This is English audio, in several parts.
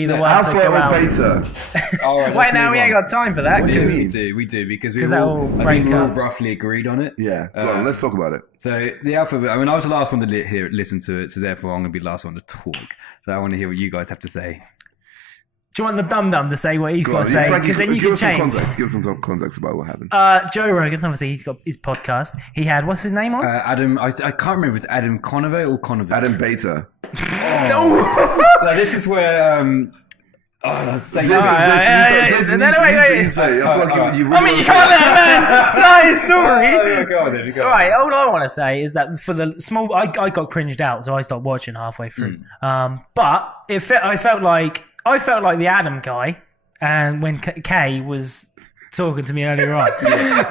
Alpha or beta? Wait, now we ain't got time for that. We do because we've all roughly agreed on it. Yeah, well, let's talk about it. So the alpha, I mean, I was the last one to listen to it, so therefore I'm going to be the last one to talk. So I want to hear what you guys have to say. Do you want the dum-dum to say what he's got to say? Because then you can change. Give us some context about what happened. Joe Rogan, obviously, he's got his podcast. He had, what's his name on? Adam, I can't remember if it's Adam Conover or Conover. Adam Beta. Now, this is where... Jason, No, wait. I mean, you can't let a man start his story. Go on then. Right, all I want to say is that for the small... I got cringed out, so I stopped watching halfway through. But I felt like the Adam guy, and when Kay was talking to me earlier on,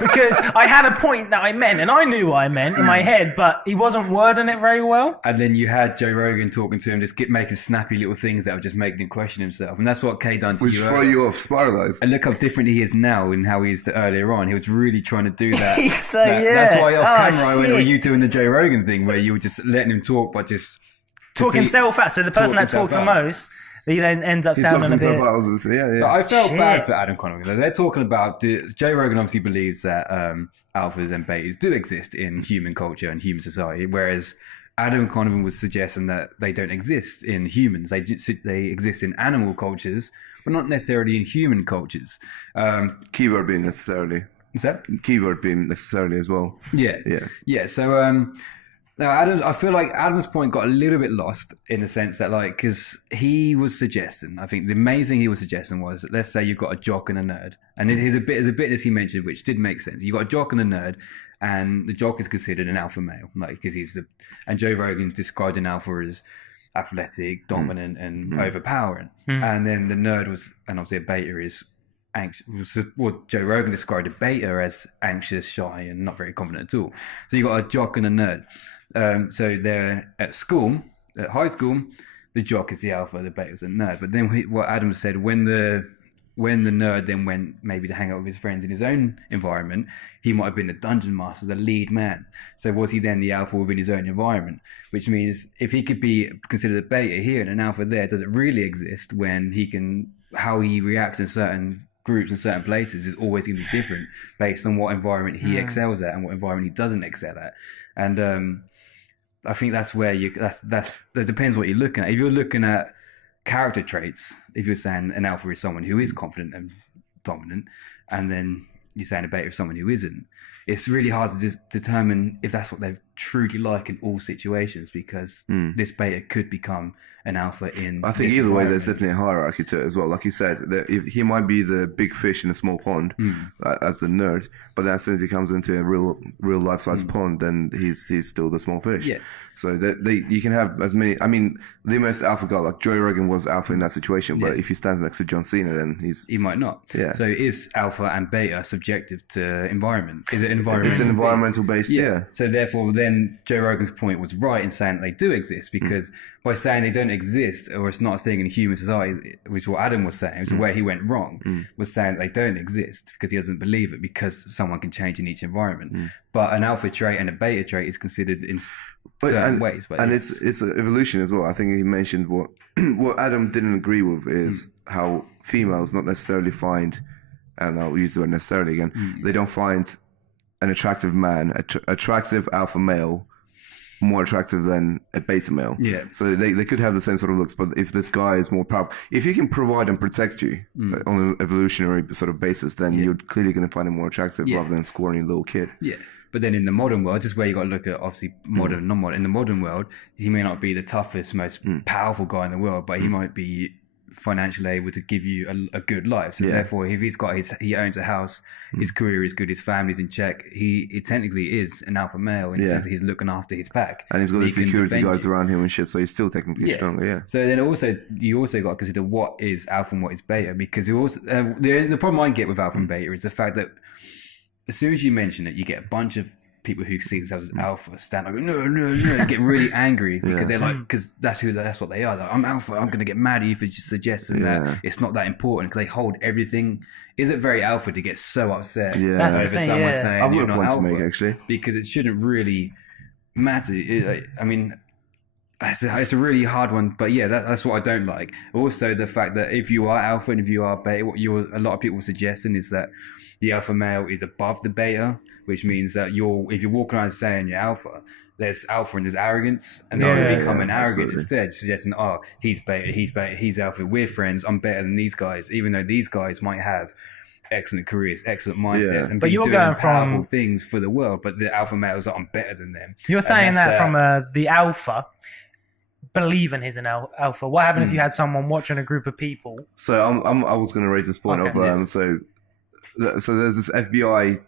because I had a point that I meant, and I knew what I meant in my head, but he wasn't wording it very well. And then you had Joe Rogan talking to him, just making snappy little things that were just making him question himself, and that's what Kay done to you. Which throw you off, spiralized. And look how different he is now and how he used to earlier on. He was really trying to do that. That's why off camera I went, were you doing the Joe Rogan thing where you were just letting him talk, but just talk himself out. So the person that talks the most. He then ends up sounding a bit... But I felt bad for Adam Conover. They're talking about... Joe Rogan obviously believes that alphas and betas do exist in human culture and human society, whereas Adam Conover was suggesting that they don't exist in humans. They exist in animal cultures, but not necessarily in human cultures. Keyword being necessarily. What's that? Keyword being necessarily as well. Yeah. So... Now, I feel like Adam's point got a little bit lost in the sense that, like, because he was suggesting, I think the main thing he was suggesting was, let's say you've got a jock and a nerd, and there's a bit as he mentioned, which did make sense. You've got a jock and a nerd, and the jock is considered an alpha male, like, because and Joe Rogan described an alpha as athletic, dominant, and overpowering, and then the nerd was, and obviously a beta is anxious. Well, Joe Rogan described a beta as anxious, shy, and not very confident at all. So you got a jock and a nerd. So they're at high school, the jock is the alpha, the beta is the nerd. But then what Adam said, when the nerd then went maybe to hang out with his friends in his own environment, he might have been the dungeon master, the lead man. So was he then the alpha within his own environment? Which means if he could be considered a beta here and an alpha there, does it really exist when how he reacts in certain groups in certain places is always going to be different based on what environment he excels at and what environment he doesn't excel at. And I think that's where that depends what you're looking at. If you're looking at character traits, if you're saying an alpha is someone who is confident and dominant, and then you're saying a beta is someone who isn't, it's really hard to just determine if that's what they're truly like in all situations, because this beta could become an alpha in... I think either way, there's definitely a hierarchy to it as well. Like you said, he might be the big fish in a small pond as the nerd, but then as soon as he comes into a real life-size pond, then he's still the small fish. Yeah. So you can have as many... I mean, the most alpha guy, like Joe Rogan was alpha in that situation, but if he stands next to John Cena, then he might not. Yeah. So is alpha and beta subjective to environment? Is it environmental? It's an environmental based, yeah. So therefore, then Joe Rogan's point was right in saying that they do exist, because by saying they don't exist or it's not a thing in human society, which is what Adam was saying, which is where he went wrong, was saying that they don't exist because he doesn't believe it, because someone can change in each environment. But an alpha trait and a beta trait is considered in certain ways. But it's evolution as well. I think he mentioned what Adam didn't agree with is how females not necessarily find, and I'll use the word necessarily again, they don't find an attractive man, attractive alpha male, more attractive than a beta male. Yeah. So they could have the same sort of looks, but if this guy is more powerful, if he can provide and protect you on an evolutionary sort of basis, then you're clearly going to find him more attractive rather than scoring a little kid. Yeah. But then in the modern world, this is where you got to look at obviously modern and non-modern. In the modern world, he may not be the toughest, most powerful guy in the world, but he might be financially able to give you a good life. So therefore, if he owns a house, his career is good, his family's in check, he technically is an alpha male in the sense that he's looking after his pack. And he's got the security guards around him and shit, so he's still technically stronger, So then you also got to consider what is alpha and what is beta, because you also the problem I get with alpha and beta is the fact that as soon as you mention it, you get a bunch of people who see themselves as alpha stand like no, get really angry because they're like, because that's what they are. Like, I'm alpha. I'm gonna get mad at you for just suggesting that it's not that important, because they hold everything. Is it very alpha to get so upset over someone saying I've you're got a not point alpha? to make, actually, because it shouldn't really matter. I mean, It's a really hard one, but yeah, that's what I don't like. Also, the fact that if you are alpha and if you are beta, what a lot of people are suggesting is that the alpha male is above the beta, which means that if you're walking around saying you're alpha, there's alpha and there's arrogance, and they're becoming arrogant instead, suggesting, oh, he's beta, he's alpha, we're friends, I'm better than these guys, even though these guys might have excellent careers, excellent mindsets, and doing powerful things for the world, but the alpha males are, I'm better than them. You're saying that from the alpha believing he's an alpha. What happened if you had someone watching a group of people? So I was going to raise this point so there's this FBI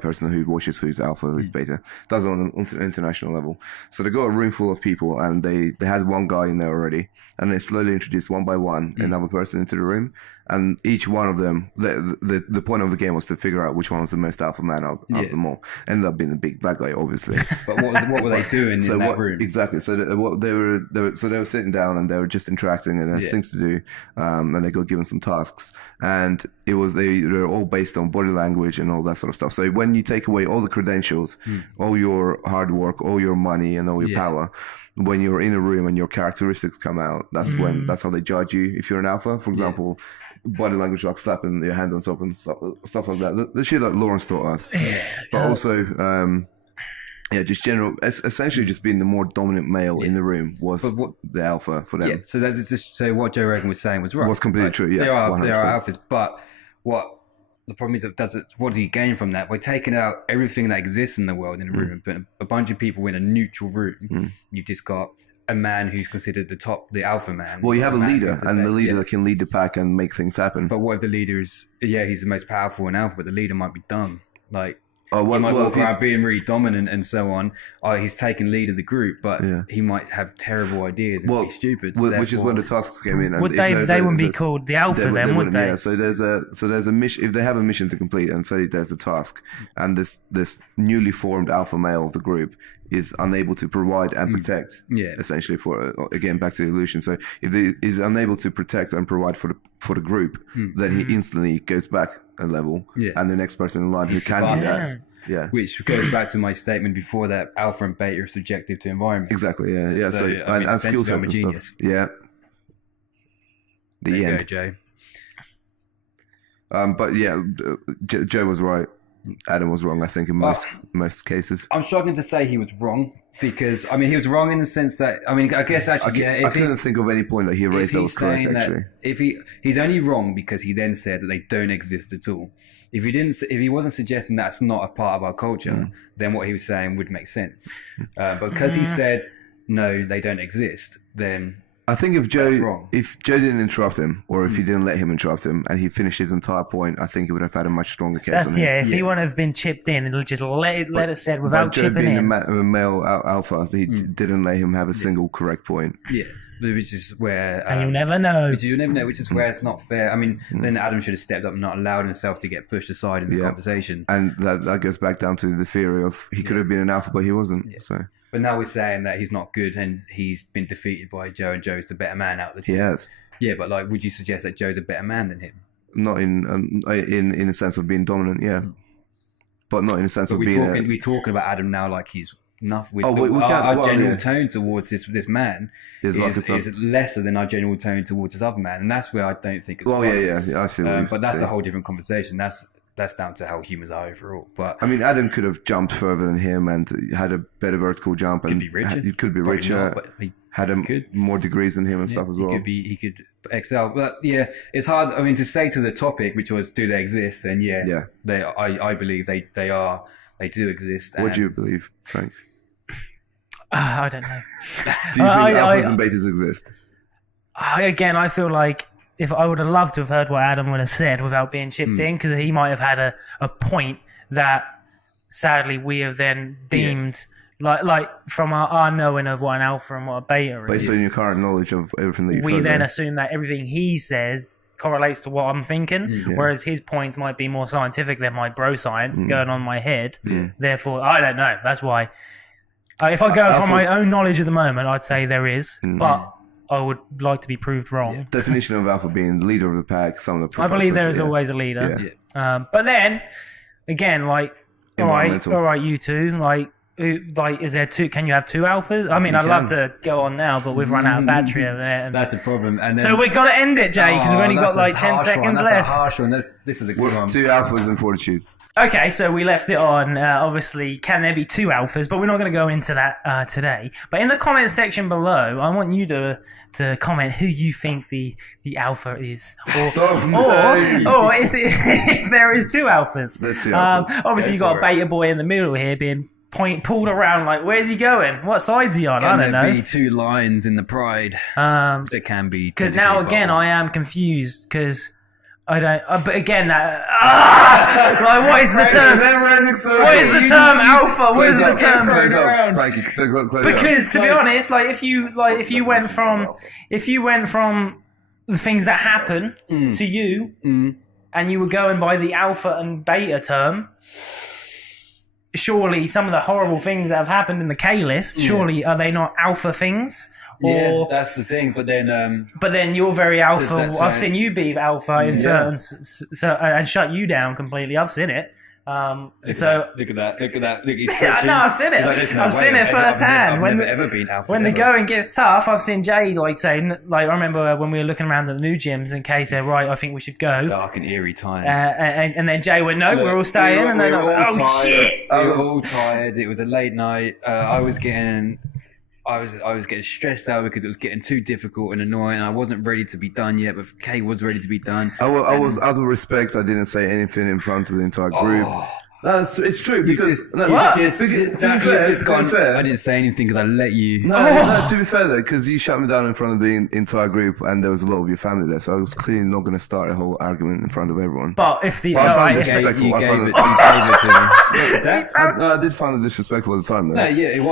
person who watches who's alpha, who's beta, does it on an international level. So they got a room full of people, and they had one guy in there already, and they slowly introduced one by one another person into the room, and each one of them, the point of the game was to figure out which one was the most alpha man of them all. Ended up being the big bad guy, obviously. But what were they doing in that room? Exactly. So they were sitting down and they were just interacting, and there's things to do, and they got given some tasks, and it was they're all based on body language and all that sort of stuff. So when you take away all the credentials, all your hard work, all your money, and all your power, when you're in a room and your characteristics come out, that's how they judge you. If you're an alpha, for example, body language like slapping your hand on top and stuff like that. The shit that Lawrence taught us. But also, just general, essentially just being the more dominant male in the room was the alpha for them. Yeah, so what Joe Rogan was saying was right. Was completely true, yeah. There are alphas, but what the problem is, what do you gain from that? By taking out everything that exists in the world in a room, but a bunch of people in a neutral room, you've just got a man who's considered the alpha man. Well, you have a leader, and the leader can lead the pack and make things happen. But what if the leader he's the most powerful in alpha, but the leader might be dumb? Like, he might walk around being really dominant and so on. He's taking lead of the group, but he might have terrible ideas and be stupid. So which is when the tasks came in. And they wouldn't be called the alpha then, would they? Yeah. So there's a mission. If they have a mission to complete, and say there's a task, and this newly formed alpha male of the group is unable to provide and protect, essentially for again back to the illusion. So if he is unable to protect and provide for the group, then he instantly goes back a level, and the next person in line who can do that. Yeah, which goes back to my statement before that alpha and beta are subjective to environment. Exactly. Yeah. So and skill sets and stuff. Yeah. The end. Go, Joe. But yeah, Joe was right. Adam was wrong, I think, in most cases. I'm struggling to say he was wrong because, he was wrong in the sense that, I guess actually, I couldn't think of any point that he raised that was correct, actually. If he's only wrong because he then said that they don't exist at all. If he wasn't suggesting that's not a part of our culture, then what he was saying would make sense. But because he said, no, they don't exist, then I think if Joe didn't interrupt him, or if he didn't let him interrupt him, and he finished his entire point, I think he would have had a much stronger case. If he wouldn't have been chipped in, it'll just let it said without chipping in. Joe being a male alpha, he didn't let him have a single correct point. Yeah, which is where... and you'll never know. Which is where it's not fair. Then Adam should have stepped up and not allowed himself to get pushed aside in the conversation. And that goes back down to the theory of he could have been an alpha, but he wasn't. Yeah. So... But now we're saying that he's not good and he's been defeated by Joe and Joe's the better man out of the two. He has. Yeah, but would you suggest that Joe's a better man than him? Not in a sense of being dominant, yeah. But not in a sense of being... We're talking about Adam now like he's nothing. Our general tone towards this man is lesser than our general tone towards this other man. And that's where I don't think it's I see what but that's a whole different conversation. That's down to how humans are overall. But Adam could have jumped further than him and had a better vertical jump. And he could be richer. Not, but he had more degrees than him and stuff as well. He could excel. But yeah, it's hard. To say to the topic, which was, do they exist? Then I believe they do exist. What do you believe, Frank? I don't know. Do you think alphas and betas exist? I feel like if I would have loved to have heard what Adam would have said without being chipped in, because he might have had a point that sadly we have then deemed like from our knowing of what an alpha and what a beta is. Based on your current knowledge of everything that you've we then assume that everything he says correlates to what I'm thinking, whereas his points might be more scientific than my bro science going on in my head. Therefore, I don't know. That's why. If I go from my own knowledge at the moment, I'd say there is, but I would like to be proved wrong. Yeah. Definition of alpha being the leader of the pack. I believe there is always a leader. Yeah. But then, again, all right, you two, like, is there two? Can you have two alphas? I mean, I'd love to go on now, but we've run out of battery over there. That's a problem. And then, so we've got to end it, Jay, because we've only got like 10 seconds left. That's a harsh one. This is a good one. 2 alphas and Fortitude. Okay, so we left it on, obviously, can there be 2 alphas? But we're not going to go into that today. But in the comment section below, I want you to comment who you think the alpha is. Or is it, if there is 2 alphas. There's 2 alphas. Obviously, you've got a beta boy in the middle here being pulled around like, where's he going? What side's he on? I don't know. Can there be 2 lions in the pride? There can be. Because now, again, I am confused because... I don't. But again, like, what is the term? What is the term alpha? What is the term? Because to be honest, like if you went from the things that happen to you, and you were going by the alpha and beta term, surely some of the horrible things that have happened in the K list, surely are they not alpha things? Yeah, that's the thing. But then you're very alpha. I've seen you be alpha in certain, and shut you down completely. I've seen it. Look at that. Look at he's no, I've seen it. I've seen it firsthand. I've never ever been alpha. When the going gets tough, I've seen Jay saying, I remember when we were looking around at the new gyms, and Kay said, "Right, I think we should go." Dark and eerie time. And then Jay went, "No, we're all staying." And then I was like, "Oh shit!" We were all tired. It was a late night. I was getting stressed out because it was getting too difficult and annoying. I wasn't ready to be done yet, but Kay was ready to be done. I was out of respect. I didn't say anything in front of the entire group. It's true because I didn't say anything because I let you. No, to be fair though, because you shut me down in front of the entire group, and there was a lot of your family there, so I was clearly not going to start a whole argument in front of everyone. But if the I did find it disrespectful at the time though. No, yeah, it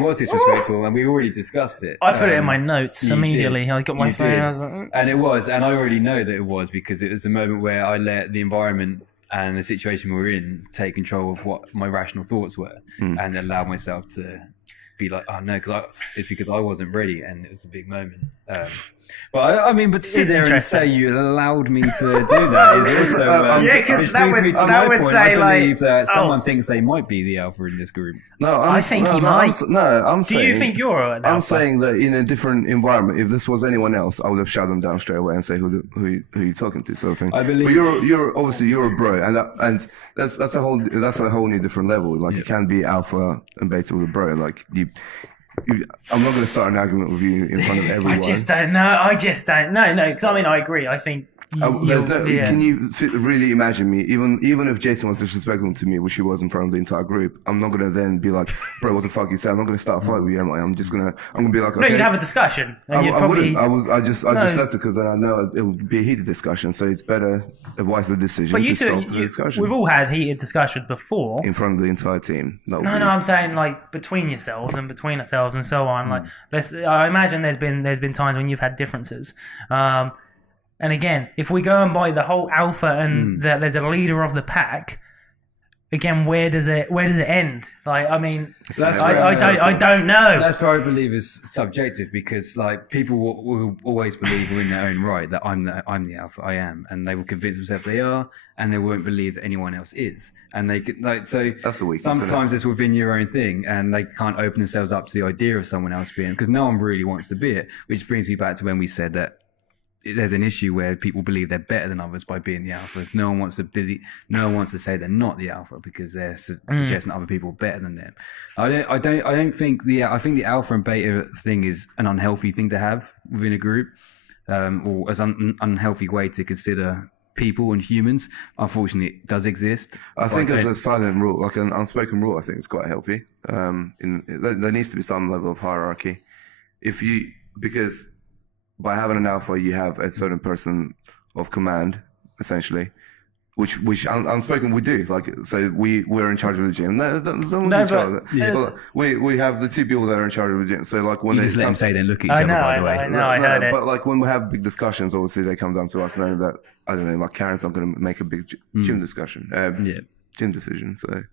was disrespectful, and we already discussed it. I put it in my notes immediately. Did. I got my phone. I was like, and I already know that it was because it was a moment where I let the environment and the situation we're in take control of what my rational thoughts were, and allow myself to be like, oh no, it's because I wasn't ready, and it was a big moment. But I mean, but to sit there and say you allowed me to do that is also because that would say I believe that someone thinks they might be the alpha in this group. No, I think he might. I'm saying. Do you think you're an alpha? I'm saying that in a different environment, if this was anyone else, I would have shut them down straight away and say who you're talking to, sort of thing. I believe. But you're obviously a bro, and that's a whole new different level. Like you can be alpha and beta with a bro, like you. I'm not going to start an argument with you in front of everyone. I just don't know. No, because I mean, I agree. I think. Can you really imagine me? Even if Jason was disrespectful to me, which he was in front of the entire group, I'm not gonna then be like, bro, what the fuck you said? I'm not gonna start a fight with you, am I? I'm gonna be like, okay. No, you'd have a discussion. And I wouldn't. I just left it because I know it would be a heated discussion. So it's better, a wiser decision to stop the discussion. We've all had heated discussions before in front of the entire team. No, I'm saying like between yourselves and between ourselves and so on. Like, I imagine there's been times when you've had differences. And again, if we go and buy the whole alpha and there's a leader of the pack, again, where does it end? Like, I mean, I don't know. That's what I believe is subjective because, like, people will always believe in their own right that I'm the alpha, I am, and they will convince themselves they are, and they won't believe that anyone else is, and they so that's the weakness. Sometimes it's within your own thing, and they can't open themselves up to the idea of someone else being because no one really wants to be it. Which brings me back to when we said that. There's an issue where people believe they're better than others by being the alpha. No one wants to say they're not the alpha because they're suggesting other people are better than them. I think the alpha and beta thing is an unhealthy thing to have within a group, or as an unhealthy way to consider people and humans. Unfortunately, it does exist. I think as a silent rule, like an unspoken rule, I think it's quite healthy. There needs to be some level of hierarchy. Because by having an alpha, you have a certain person of command, essentially, which unspoken we do. Like, so we're in charge of the gym. We have the 2 people that are in charge of the gym. So like when you just let them say they look at each other. By the way, I heard it. But like when we have big discussions, obviously they come down to us knowing that I don't know, like Karen's not going to make a big gym discussion, gym decision. So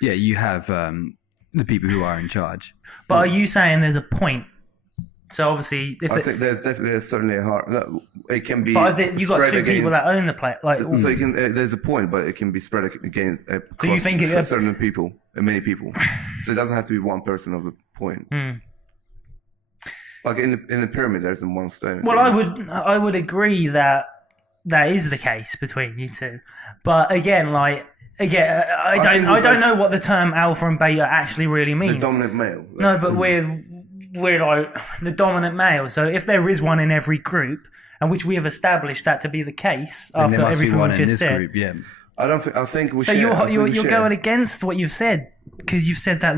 yeah, you have the people who are in charge. But are you saying there's a point? So obviously, I think there's certainly a hard. It can be. But you've got 2 people that own the place. Like, so there's a point, but it can be spread against. So you think for certain people? many people. So it doesn't have to be one person of the point. Like in the pyramid, there isn't one stone. Well, I would agree that is the case between you two, but again, I don't know what the term alpha and beta actually really means. The dominant male. No, but we're like the dominant male. So if there is one in every group, and which we have established that to be the case after everything we've just said. Group, yeah. I think we so you're going against what you've said, because you've said that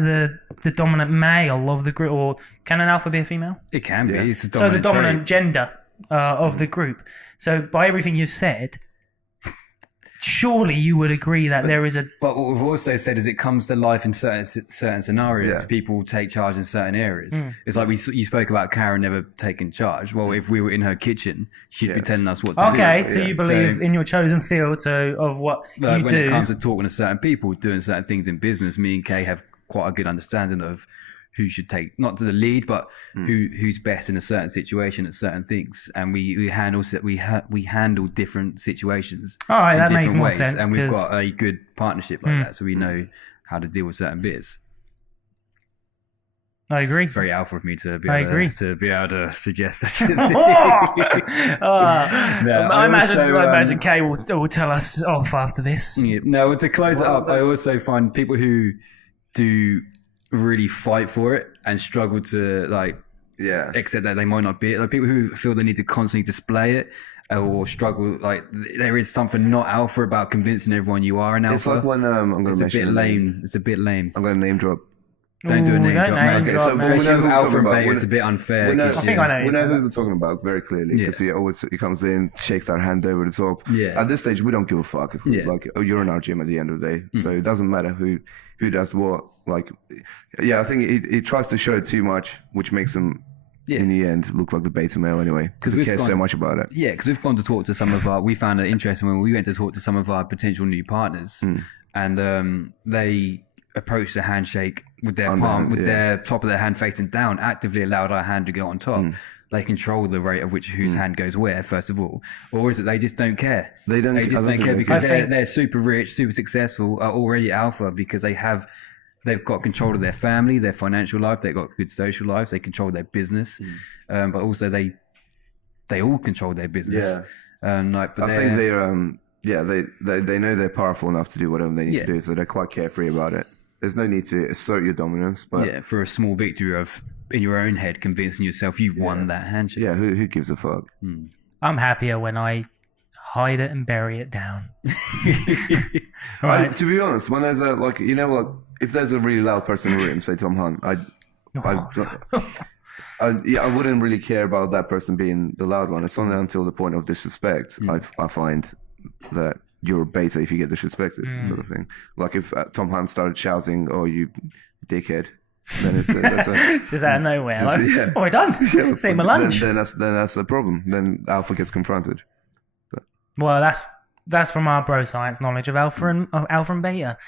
the dominant male of the group, or can an alpha be a female? It can be. Yeah. It's a dominant so the dominant trait. gender of the group. So by everything you've said, surely you would agree that there is a. But what we've also said is it comes to life in certain scenarios. Yeah. People take charge in certain areas. It's like you spoke about Karen never taking charge. Well, if we were in her kitchen, she'd be telling us what to do. Okay, so you believe in your chosen field of what you when do. When it comes to talking to certain people, doing certain things in business, me and Kay have quite a good understanding of who should take, not to the lead, but who's best in a certain situation at certain things, and we handle different situations. All right, in that makes different more ways, sense. and we've got a good partnership like that, so we know how to deal with certain bits. I agree. It's very alpha of me to be I able agree. to be able to suggest that. I imagine Kay will tell us off after this. Yeah. No, to close it up, I also find people who do really fight for it and struggle to accept that they might not be it. Like people who feel they need to constantly display it or struggle, like there is something not alpha about convincing everyone you are an alpha. It's like when I'm going to It's mention a bit lame. It's a bit lame. I'm going to name drop. Don't do a name drop, man. Name drop, man. Especially with who we're alpha talking and about. beta, it's a bit unfair. We know, because, I think I know. We know who we're talking about very clearly because he comes in, shakes our hand over the top. Yeah. At this stage, we don't give a fuck if you're in our gym at the end of the day, so it doesn't matter who does what. Like, I think he tries to show it too much, which makes him in the end look like the beta male anyway, because he cares so much about it. Yeah, because we've gone to talk to some of our. We found it interesting when we went to talk to some of our potential new partners, and they approached the handshake with their palm, with their top of their hand facing down, actively allowed our hand to go on top. They control the rate of whose hand goes where, first of all, or is it they just don't care? They just don't care because they're super rich, super successful, are already alpha because they've got control of their family, their financial life, they've got good social lives, they control their business, but also they all control their business. I think they know they're powerful enough to do whatever they need to do, so they're quite carefree about it. There's no need to assert your dominance, but for a small victory of in your own head convincing yourself you won that handshake. Yeah, who gives a fuck? I'm happier when I hide it and bury it down. To be honest, when there's if there's a really loud person in the room, say Tom Hunt, I wouldn't really care about that person being the loud one. It's only until the point of disrespect I find that you're a beta if you get disrespected, sort of thing. Like if Tom Hunt started shouting, "Oh, you dickhead," then that's just out of nowhere. What have I done? Save my lunch. Then that's the problem. Then alpha gets confronted. Well, that's from our bro science knowledge of alpha and beta.